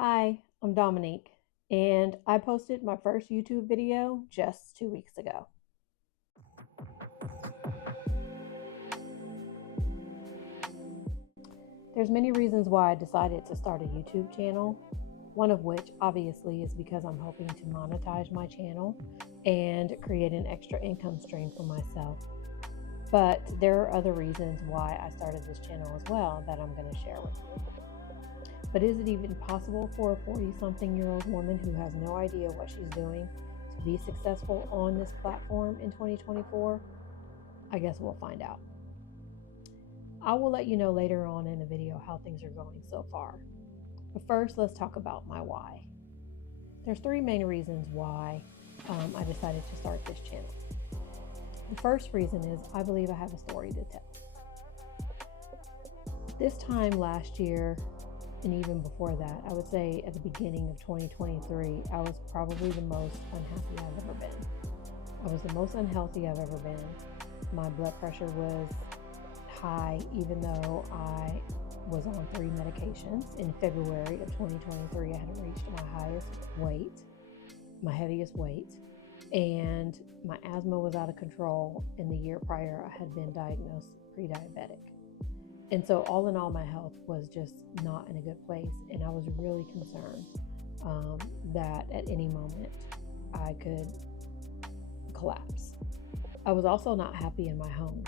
Hi, I'm Dominique, and I posted my first YouTube video just 2 weeks ago. There's many reasons why I decided to start a YouTube channel, one of which obviously is because I'm hoping to monetize my channel and create an extra income stream for myself. But there are other reasons why I started this channel as well that I'm going to share with you. But is it even possible for a 40-something-year-old woman who has no idea what she's doing to be successful on this platform in 2024? I guess we'll find out. I will let you know later on in the video how things are going so far. But first, let's talk about my why. There's three main reasons why I decided to start this channel. The first reason is I believe I have a story to tell. This time last year, and even before that, I would say at the beginning of 2023, I was probably the most unhappy I've ever been. I was the most unhealthy I've ever been. My blood pressure was high, even though I was on 3 medications. In February of 2023, I had reached my highest weight, my heaviest weight, and my asthma was out of control. In the year prior, I had been diagnosed pre-diabetic. And so all in all, my health was just not in a good place. And I was really concerned that at any moment I could collapse. I was also not happy in my home.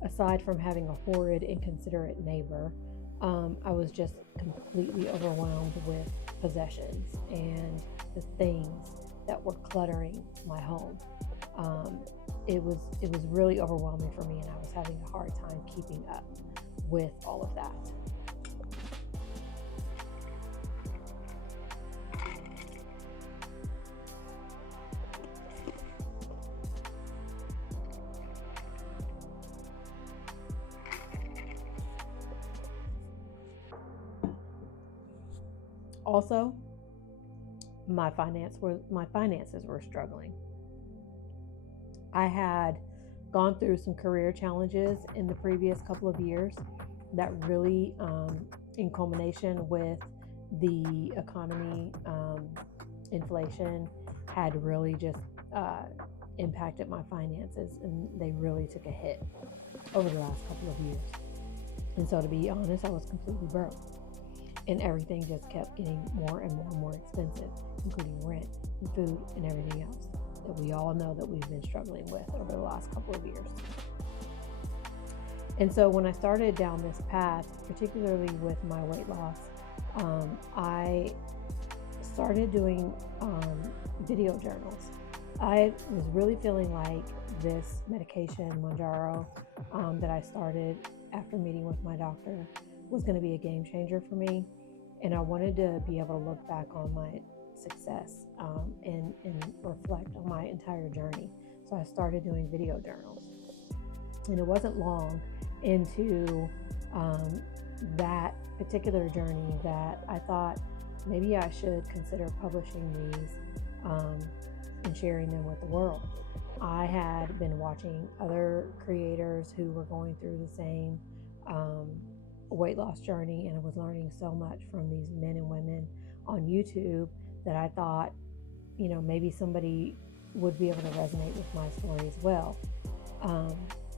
Aside from having a horrid, inconsiderate neighbor, I was just completely overwhelmed with possessions and the things that were cluttering my home. It was really overwhelming for me, and I was having a hard time keeping up with all of that. Also, my finances were struggling. I had gone through some career challenges in the previous couple of years that really, in culmination with the economy, inflation had really just impacted my finances, and they really took a hit over the last couple of years. And so, to be honest, I was completely broke, and everything just kept getting more and more and more expensive, including rent and food and everything else that we all know that we've been struggling with over the last couple of years. And so when I started down this path, particularly with my weight loss, I started doing video journals. I was really feeling like this medication, Mounjaro, that I started after meeting with my doctor was going to be a game changer for me. And I wanted to be able to look back on my success and reflect on my entire journey. So I started doing video journals. And it wasn't long into that particular journey that I thought maybe I should consider publishing these and sharing them with the world. I had been watching other creators who were going through the same weight loss journey, and I was learning so much from these men and women on YouTube that I thought, maybe somebody would be able to resonate with my story as well.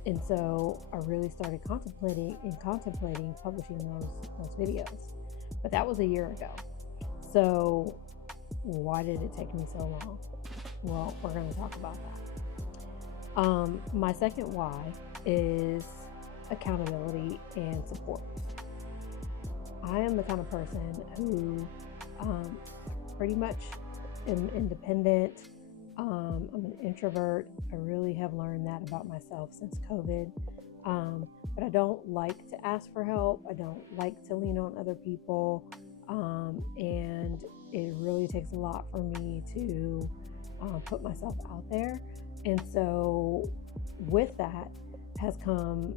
And so I really started contemplating publishing those videos. But that was a year ago. So why did it take me so long? Well, we're going to talk about that. My second why is accountability and support. I am the kind of person who pretty much am independent. I'm an introvert. I really have learned that about myself since COVID. But I don't like to ask for help. I don't like to lean on other people. And it really takes a lot for me to put myself out there. And so with that has come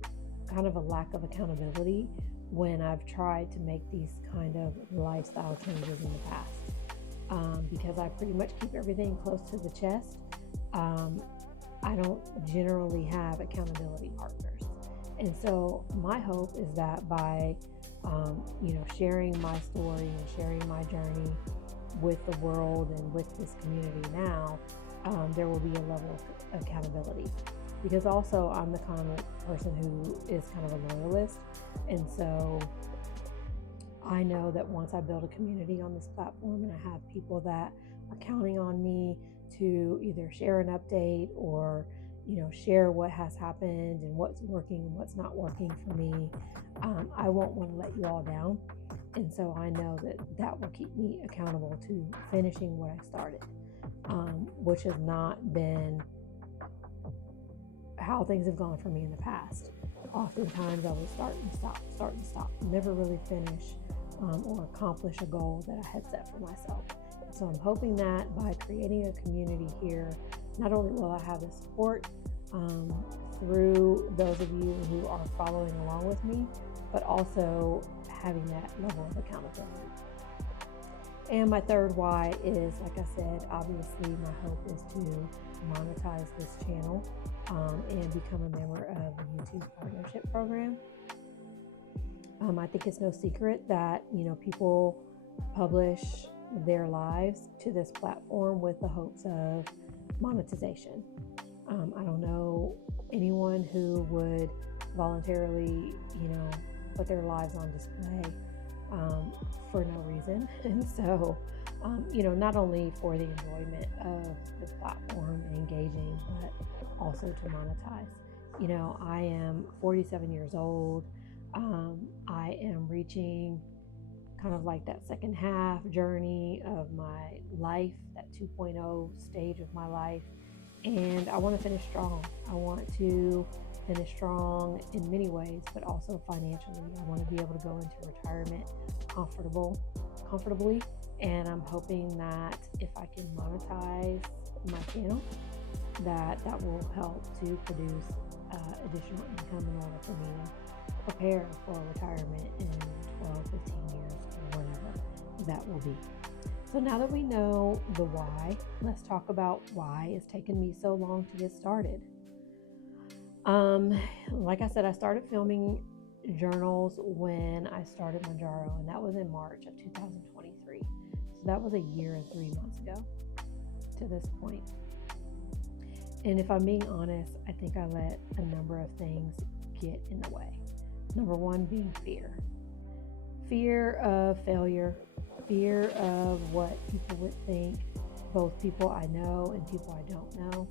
kind of a lack of accountability when I've tried to make these kind of lifestyle changes in the past. Because I pretty much keep everything close to the chest, I don't generally have accountability partners. And so my hope is that by sharing my story and sharing my journey with the world and with this community now, there will be a level of accountability. Because also I'm the kind of person who is kind of a loyalist. And so I know that once I build a community on this platform and I have people that are counting on me to either share an update or share what has happened and what's working and what's not working for me, I won't want to let you all down. And so I know that will keep me accountable to finishing what I started, which has not been how things have gone for me in the past. Oftentimes I would start and stop, never really finish or accomplish a goal that I had set for myself. So I'm hoping that by creating a community here, not only will I have the support through those of you who are following along with me, but also having that level of accountability. And my third why is, like I said, obviously my hope is to monetize this channel and become a member of the YouTube partnership program. I think it's no secret that people publish their lives to this platform with the hopes of monetization. I don't know anyone who would voluntarily, put their lives on display for no reason. And so, not only for the enjoyment of the platform and engaging, but also to monetize. I am 47 years old. I am reaching kind of like that second half journey of my life, that 2.0 stage of my life. And I want to finish strong. I want to finish strong in many ways, but also financially. I want to be able to go into retirement comfortably. And I'm hoping that if I can monetize my channel, that will help to produce additional income in order for me to prepare for retirement in 12, 15 years, or whatever that will be. So now that we know the why, let's talk about why it's taken me so long to get started. Like I said, I started filming journals when I started Manjaro, and that was in March of 2023. So that was a year and 3 months ago to this point. And if I'm being honest, I think I let a number of things get in the way. Number one being fear. Fear of failure, fear of what people would think, both people I know and people I don't know.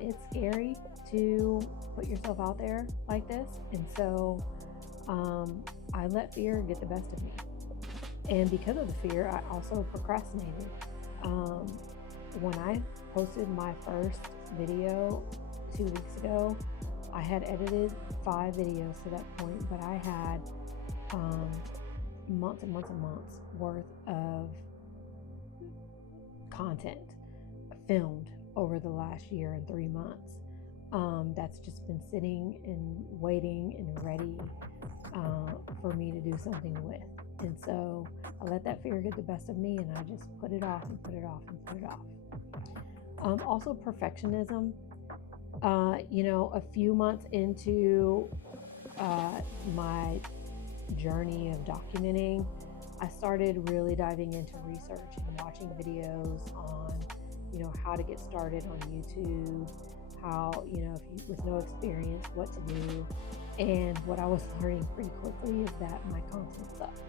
It's scary to put yourself out there like this. And so I let fear get the best of me. And because of the fear, I also procrastinated. When I posted my first video 2 weeks ago, I had edited 5 videos to that point, but I had months and months and months worth of content filmed over the last year and 3 months. That's just been sitting and waiting and ready for me to do something with. And so I let that fear get the best of me, and I just put it off and put it off and put it off. Also perfectionism. A few months into my journey of documenting, I started really diving into research and watching videos on, how to get started on YouTube, how, if you, with no experience, what to do. And what I was learning pretty quickly is that my content sucked.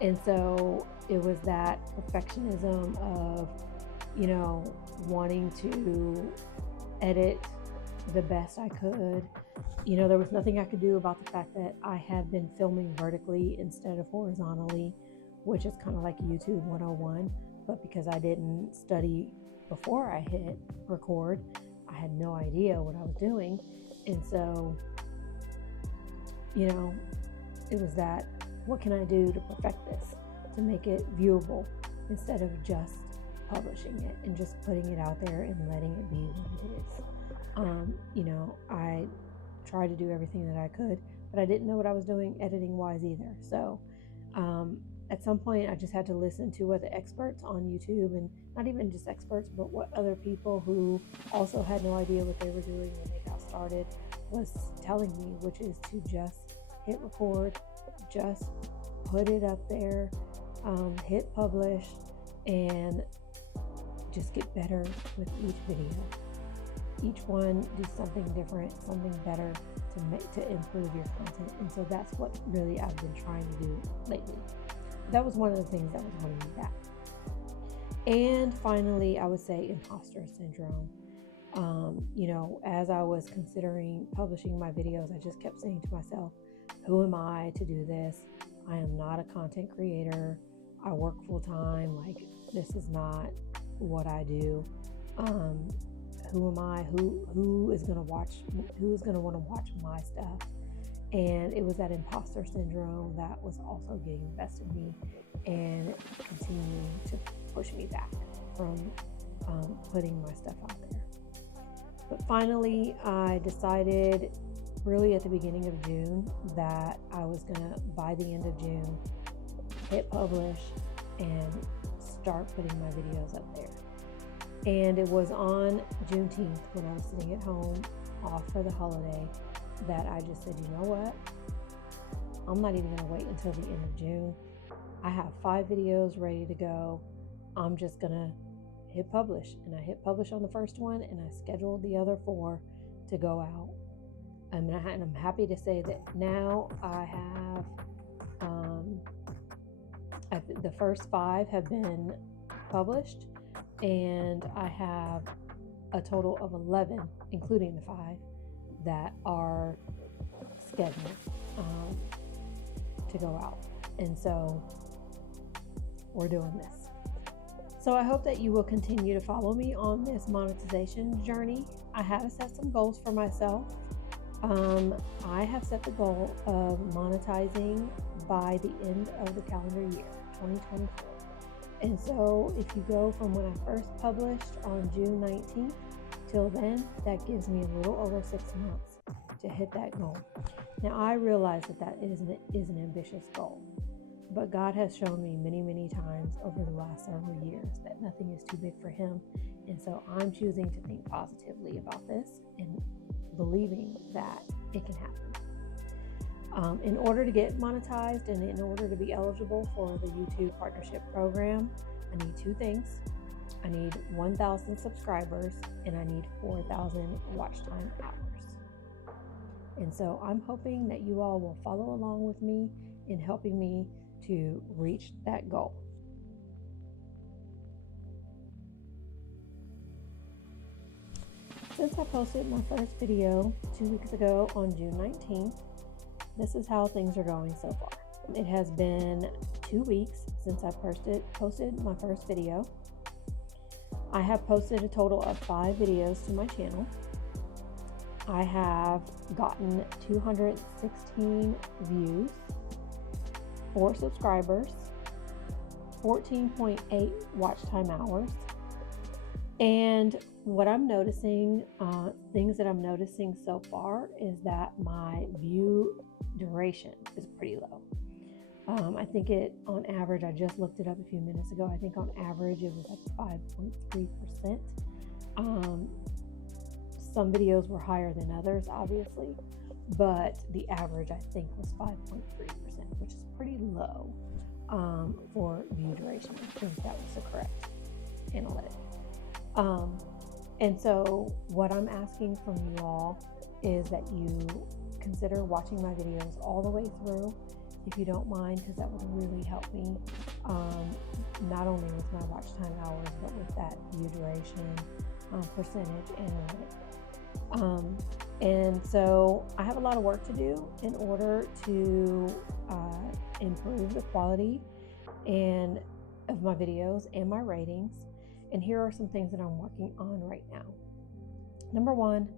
And so it was that perfectionism of, wanting to edit the best I could. There was nothing I could do about the fact that I had been filming vertically instead of horizontally, which is kind of like YouTube 101. But because I didn't study before I hit record, I had no idea what I was doing. And so, it was that, what can I do to perfect this, to make it viewable instead of just publishing it and just putting it out there and letting it be what it is. I tried to do everything that I could, but I didn't know what I was doing editing wise either. So at some point I just had to listen to what the experts on YouTube, and not even just experts, but what other people who also had no idea what they were doing when they got started was telling me, which is to just hit record just put it up there, hit publish, and just get better with each video. Each one do something different, something better to improve your content. And so that's what really I've been trying to do lately. That was one of the things that was holding me back. And finally, I would say imposter syndrome. As I was considering publishing my videos, I just kept saying to myself, who am I to do this? I am not a content creator. I work full time. Like, this is not what I do. Who am I? Who is going to watch? Who is going to want to watch my stuff? And it was that imposter syndrome that was also getting the best of me and continuing to push me back from putting my stuff out there. But finally, I decided really at the beginning of June that I was going to, by the end of June, hit publish and start putting my videos up there. And it was on Juneteenth, when I was sitting at home off for the holiday, that I just said, you know what? I'm not even going to wait until the end of June. I have 5 videos ready to go. I'm just going to hit publish. And I hit publish on the first one, and I scheduled the other 4 to go out. And I'm happy to say that now I have, the first 5 have been published, and I have a total of 11, including the 5, that are scheduled to go out. And so we're doing this. So I hope that you will continue to follow me on this monetization journey. I had to set some goals for myself. I have set the goal of monetizing by the end of the calendar year, 2024. And so if you go from when I first published on June 19th till then, that gives me a little over 6 months to hit that goal. Now, I realize that is an ambitious goal, but God has shown me many, many times over the last several years that nothing is too big for Him. And so I'm choosing to think positively about this and believing that it can happen. In order to get monetized and in order to be eligible for the YouTube partnership program, I need 2 things. I need 1,000 subscribers and I need 4,000 watch time hours. And so I'm hoping that you all will follow along with me in helping me to reach that goal. Since I posted my first video 2 weeks ago on June 19th, this is how things are going so far. It has been 2 weeks since I posted my first video. I have posted a total of 5 videos to my channel. I have gotten 216 views, 4 subscribers, 14.8 watch time hours. And what I'm noticing, things that I'm noticing so far, is that my view duration is pretty low. I think on average, I just looked it up a few minutes ago. I think on average it was like 5.3%. Some videos were higher than others, obviously, but the average I think was 5.3%, which is pretty low for view duration. I think that was the correct analytic. And so what I'm asking from you all is that you consider watching my videos all the way through, if you don't mind, because that would really help me, not only with my watch time hours, but with that view duration percentage analytic. And so I have a lot of work to do in order to improve the quality of my videos and my ratings. And here are some things that I'm working on right now. Number 1,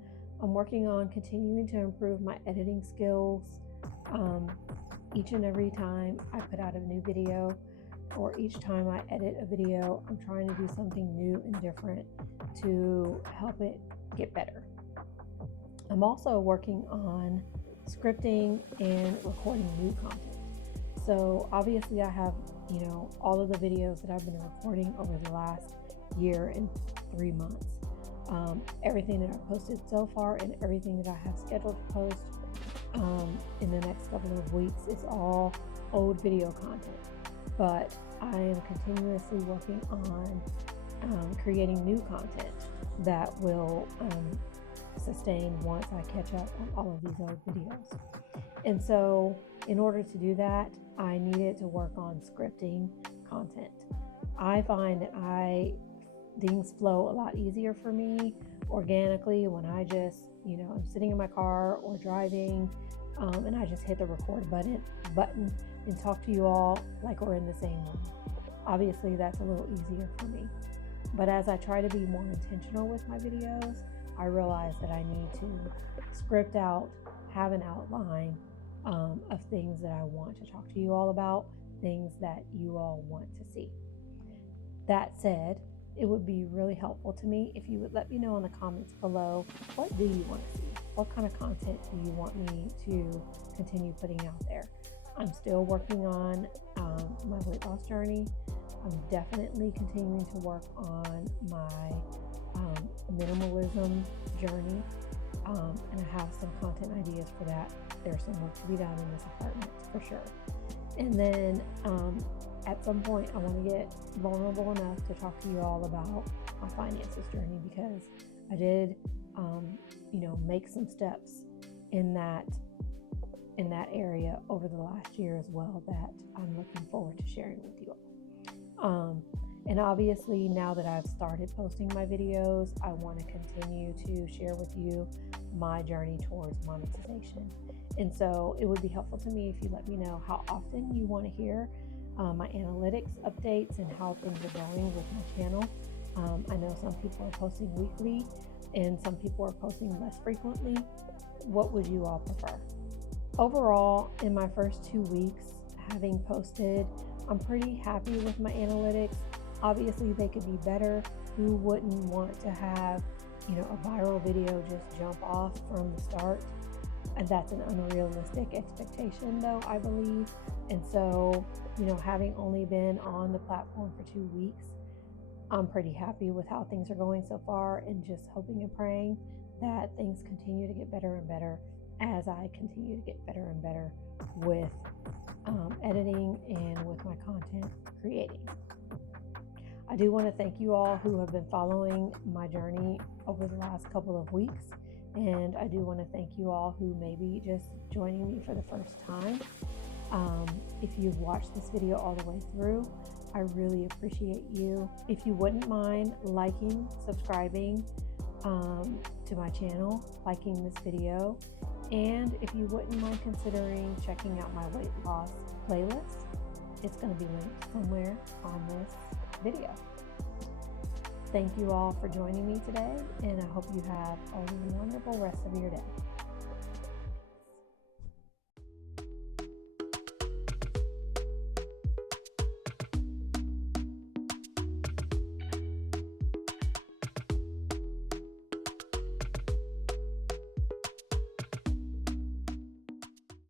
I'm working on continuing to improve my editing skills. Each and every time I put out a new video, or each time I edit a video, I'm trying to do something new and different to help it get better. I'm also working on scripting and recording new content. So obviously I have, all of the videos that I've been recording over the last year and 3 months. Everything that I've posted so far and everything that I have scheduled to post in the next couple of weeks. It's all old video content, but I am continuously working on creating new content that will sustain once I catch up on all of these old videos. And so in order to do that, I needed to work on scripting content. I find that things flow a lot easier for me organically when I just, I'm sitting in my car or driving, and I just hit the record button and talk to you all like we're in the same room. Obviously, that's a little easier for me. But as I try to be more intentional with my videos, I realize that I need to script out, have an outline of things that I want to talk to you all about, things that you all want to see. That said, it would be really helpful to me if you would let me know in the comments below, what do you want to see? What kind of content do you want me to continue putting out there? I'm still working on my weight loss journey. I'm definitely continuing to work on my minimalism journey, and I have some content ideas for that. There's some work to be done in this apartment for sure. And then at some point, I want to get vulnerable enough to talk to you all about my finances journey, because I did, make some steps in that area over the last year as well that I'm looking forward to sharing with you all. And obviously, now that I've started posting my videos, I want to continue to share with you my journey towards monetization. And so it would be helpful to me if you let me know how often you want to hear my analytics updates and how things are going with my channel. I know some people are posting weekly and some people are posting less frequently. What would you all prefer? Overall, in my first 2 weeks having posted, I'm pretty happy with my analytics. Obviously, they could be better. Who wouldn't want to have, a viral video just jump off from the start? And that's an unrealistic expectation, though, I believe. And so, having only been on the platform for 2 weeks, I'm pretty happy with how things are going so far, and just hoping and praying that things continue to get better and better as I continue to get better and better with editing and with my content creating. I do want to thank you all who have been following my journey over the last couple of weeks. And I do want to thank you all who may be just joining me for the first time. If you've watched this video all the way through, I really appreciate you. If you wouldn't mind liking, subscribing to my channel, liking this video, and if you wouldn't mind considering checking out my weight loss playlist, it's going to be linked somewhere on this video. Thank you all for joining me today, and I hope you have a wonderful rest of your day.